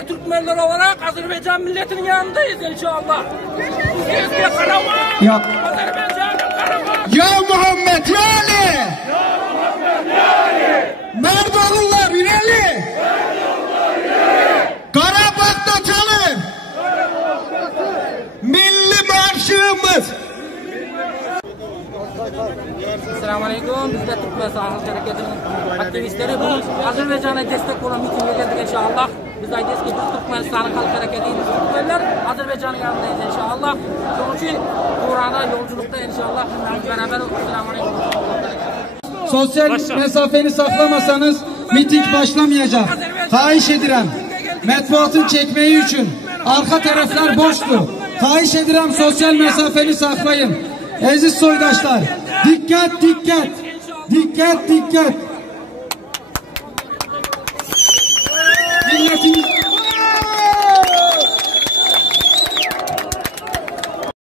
Bizler Türkmenler olarak Azerbaycan milletinin yanındayız inşallah. Sizge Karabağ, ya. Azerbaycan'ın Karabağ. Ya Muhammed ya Ali. Merdoğullar ileri. Karabağ'da çalın. Milli marşımız. Selamünaleyküm. Biz de Türkmen Sağlık Hareketi'nin aktivistleri. Bugün Azerbaycan'a destek olan mitinge geldik inşallah. Biz ayız ki biz Türkmen Sağlık Hareketi'yiz. Türkmenler Azerbaycan'ın yanındayız inşallah. Onun için Kur'an'a yolculukta inşallah beraber. Selamünaleyküm. Sosyal mesafeni saklamasanız miting başlamayacak. Fahiş edirem. Metbuatın çekmeyi için. Arka taraflar boştu. Fahiş edirem, sosyal mesafeni saklayın. Aziz soydaşlar, dikkat dikkat. Dikkat dikkat. Milletimiz